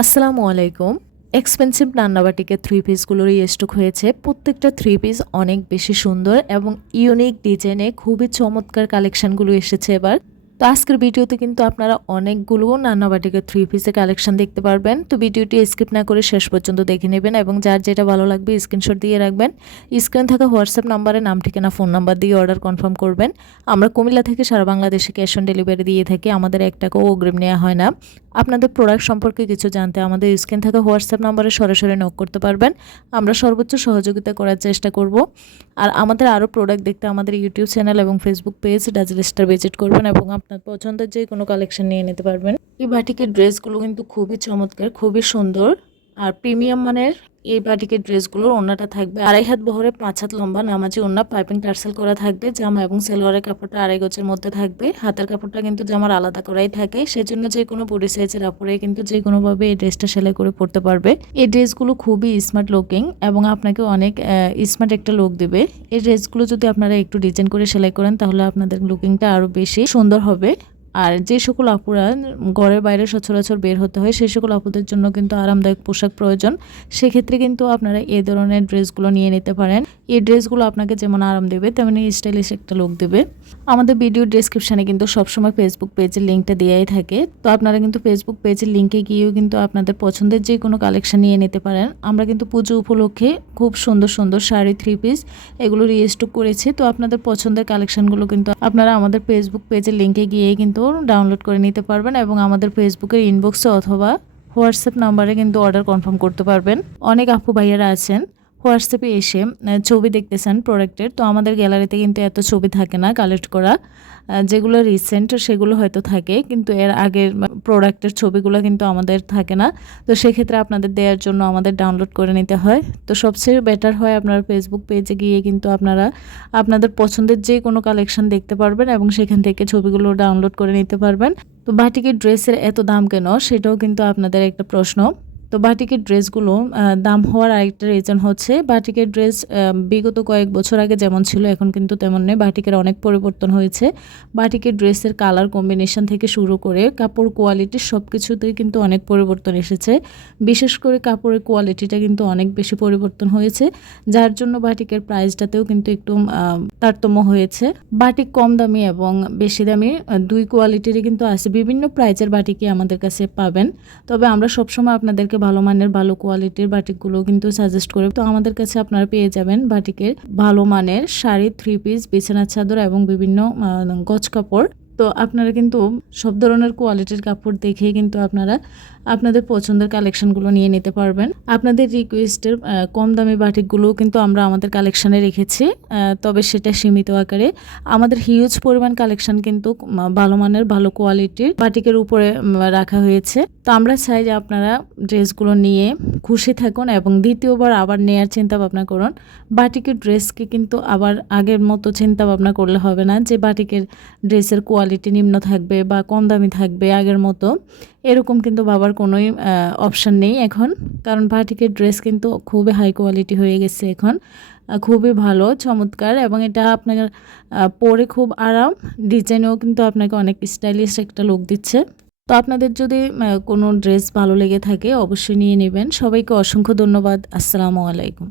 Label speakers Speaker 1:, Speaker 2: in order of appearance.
Speaker 1: আসসালামু আলাইকুম। এক্সপেন্সিভ নান্নাবাটিকে থ্রি পিসগুলোর স্টক হয়েছে। প্রত্যেকটা থ্রি পিস অনেক বেশি সুন্দর এবং ইউনিক ডিজাইনে খুবই চমৎকার কালেকশনগুলো এসেছে এবার। তো আজকের ভিডিওতে কিন্তু আপনারা অনেকগুলো নান্নাবাটিকে থ্রি পিসের কালেকশন দেখতে পারবেন। তো ভিডিওটি স্কিপ না করে শেষ পর্যন্ত দেখে নেবেন এবং যার যেটা ভালো লাগবে স্ক্রিনশট দিয়ে রাখবেন। স্ক্রিন থাকা হোয়াটসঅ্যাপ নাম্বারে নাম, ঠিকানা ফোন নাম্বার দিয়ে অর্ডার কনফার্ম করবেন। আমরা কুমিল্লা থেকে সারা বাংলাদেশে ক্যাশ অন ডেলিভারি দিয়ে থাকি। আমাদের এক টাকাও অগ্রিম নেওয়া হয় না। আপনাদের প্রোডাক্ট সম্পর্কে কিছু জানতে আমাদের স্ক্রিন থাকা হোয়াটসঅ্যাপ নাম্বারে সরাসরি নক করতে পারবেন। আমরা সর্বোচ্চ সহযোগিতা করার চেষ্টা করব। আর আমাদের আরও প্রোডাক্ট দেখতে আমাদের ইউটিউব চ্যানেল এবং Facebook page Dazzle Star visit করবেন এবং আপনার পছন্দের যে কোনো কালেকশন নিয়ে নিতে পারবেন। এই বাটিকের ড্রেসগুলো কিন্তু খুবই চমৎকার, খুবই সুন্দর। আর প্রিমিয়াম মানের এই বাটিকের ড্রেসগুলোর ওনাটা থাকবে আড়াই হাত বহরে, পাঁচ হাত লম্বা নামাজি ওনা পাইপিং টার্সেল করা থাকবে, জামা এবং সেলোয়ারের কাপড়টা আড়াই গোছের মধ্যে থাকবে। হাতের কাপড়টা কিন্তু জামার আলাদা করাই থাকে, সেজন্য যে কোনো বডি সাইজের আপরে কিন্তু যে কোনোভাবে এই ড্রেসটা সেলাই করে পড়তে পারবে। এই ড্রেসগুলো খুবই স্মার্ট লুকিং এবং আপনাকে অনেক স্মার্ট একটা লুক দেবে। এই ড্রেসগুলো যদি আপনারা একটু ডিজাইন করে সেলাই করেন তাহলে আপনাদের লুকিংটা আরও বেশি সুন্দর হবে। আর যে সকল আপুরা ঘরের বাইরে সচরাচর বের হতে হয়, সেই সকল আপুদের জন্য কিন্তু আরামদায়ক পোশাক প্রয়োজন। সেক্ষেত্রে কিন্তু আপনারা এ ধরনের ড্রেসগুলো নিয়ে নিতে পারেন। এই ড্রেসগুলো আপনাকে যেমন আরাম দেবে, তেমনি স্টাইলিশ একটা লুক দেবে। আমাদের ভিডিও ডিসক্রিপশানে কিন্তু সবসময় ফেসবুক পেজের লিঙ্কটা দেওয়াই থাকে। তো আপনারা কিন্তু ফেসবুক পেজের লিঙ্কে গিয়েও কিন্তু আপনাদের পছন্দের যে কোনো কালেকশন নিয়ে নিতে পারেন। আমরা কিন্তু পুজো উপলক্ষে খুব সুন্দর সুন্দর শাড়ি থ্রি পিস এগুলো রিস্টক করেছি। তো আপনাদের পছন্দের কালেকশনগুলো কিন্তু আপনারা আমাদের ফেসবুক পেজের লিঙ্কে গিয়েই কিন্তু ডাউনলোড করে নিতে পারবেন এবং আমাদের ফেসবুকের ইনবক্সে অথবা হোয়াটসঅ্যাপ নাম্বারে কিন্তু অর্ডার কনফার্ম করতে পারবেন। অনেক আপু ভাইয়ারা আছেন। হোয়াটসঅ্যাপে এসে ছবি দেখতেছেন প্রোডাক্টের। তো আমাদের গ্যালারিতে কিন্তু এত ছবি থাকে না কালেক্ট করা। যেগুলো রিসেন্ট সেগুলো হয়তো থাকে, কিন্তু এর আগের প্রোডাক্টের ছবিগুলো কিন্তু আমাদের থাকে না। তো সেক্ষেত্রে আপনাদের দেওয়ার জন্য আমাদের ডাউনলোড করে নিতে হয়। তো সবচেয়ে বেটার হয় আপনারা ফেসবুক পেজে গিয়ে কিন্তু আপনারা আপনাদের পছন্দের যে কোনো কালেকশন দেখতে পারবেন এবং সেখান থেকে ছবিগুলো ডাউনলোড করে নিতে পারবেন। তো বাটিকের ড্রেসের এত দাম কেন? সেটাও কিন্তু আপনাদের একটা প্রশ্ন। তো বাটিকের ড্রেসগুলো দাম হওয়ার আরেকটা রিজন হচ্ছে, বাটিকের ড্রেস বিগত কয়েক বছর আগে যেমন ছিল, এখন কিন্তু তেমন নেই বাটিকের অনেক পরিবর্তন হয়েছে। বাটিকের ড্রেসের কালার কম্বিনেশন থেকে শুরু করে কাপড় কোয়ালিটি সব কিছুতেই কিন্তু অনেক পরিবর্তন এসেছে। বিশেষ করে কাপড়ের কোয়ালিটিটা কিন্তু অনেক বেশি পরিবর্তন হয়েছে, যার জন্য বাটিকের প্রাইসটাতেও কিন্তু একটু তারতম্য হয়েছে। বাটিক কম দামি এবং বেশি দামি দুই কোয়ালিটিরই কিন্তু আছে। বিভিন্ন প্রাইজের বাটিকই আমাদের কাছে পাবেন। তবে আমরা সবসময় আপনাদেরকে ভালো মানের, ভালো কোয়ালিটির বাটিকগুলো কিন্তু সাজেস্ট করে। তো আমাদের কাছে আপনারা পেয়ে যাবেন বাটিকের ভালো মানের শাড়ি থ্রি পিস বিছানার চাদর এবং বিভিন্ন গজ কাপড়। তো আপনারা কিন্তু সব ধরনের কোয়ালিটির কাপড় দেখেই কিন্তু আপনারা আপনাদের পছন্দের কালেকশনগুলো নিয়ে নিতে পারবেন। আপনাদের রিকোয়েস্টের কম দামি বাটিকগুলোও কিন্তু আমরা আমাদের কালেকশানে রেখেছি তবে সেটা সীমিত আকারে। আমাদের হিউজ পরিমাণ কালেকশন কিন্তু ভালো মানের, ভালো কোয়ালিটির বাটিকের উপরে রাখা হয়েছে। তো আমরা চাই যে আপনারা ড্রেসগুলো নিয়ে খুশি থাকুন এবং দ্বিতীয়বার আবার নেয়ার চিন্তা ভাবনা করুন। বাটিকের ড্রেসকে কিন্তু আবার আগের মতো চিন্তা ভাবনা করলে হবে না যে বাটিকের ড্রেসের কোয়ালিটি নিম্ন থাকবে বা কম দামি থাকবে আগের মতো, এরকম কিন্তু বাবার কোনোই অপশান নেই এখন। কারণ বাটিকের ড্রেস কিন্তু খুবই হাই কোয়ালিটি হয়ে গেছে এখন। খুবই ভালো, চমৎকার এবং এটা আপনার পরে খুব আরাম। ডিজাইনেও কিন্তু আপনাকে অনেক স্টাইলিশ একটা লুক দিচ্ছে। তো আপনাদের যদি কোনো ড্রেস ভালো লেগে থাকে অবশ্যই নিয়ে নেবেন। সবাইকে অসংখ্য ধন্যবাদ। আসসালামু আলাইকুম।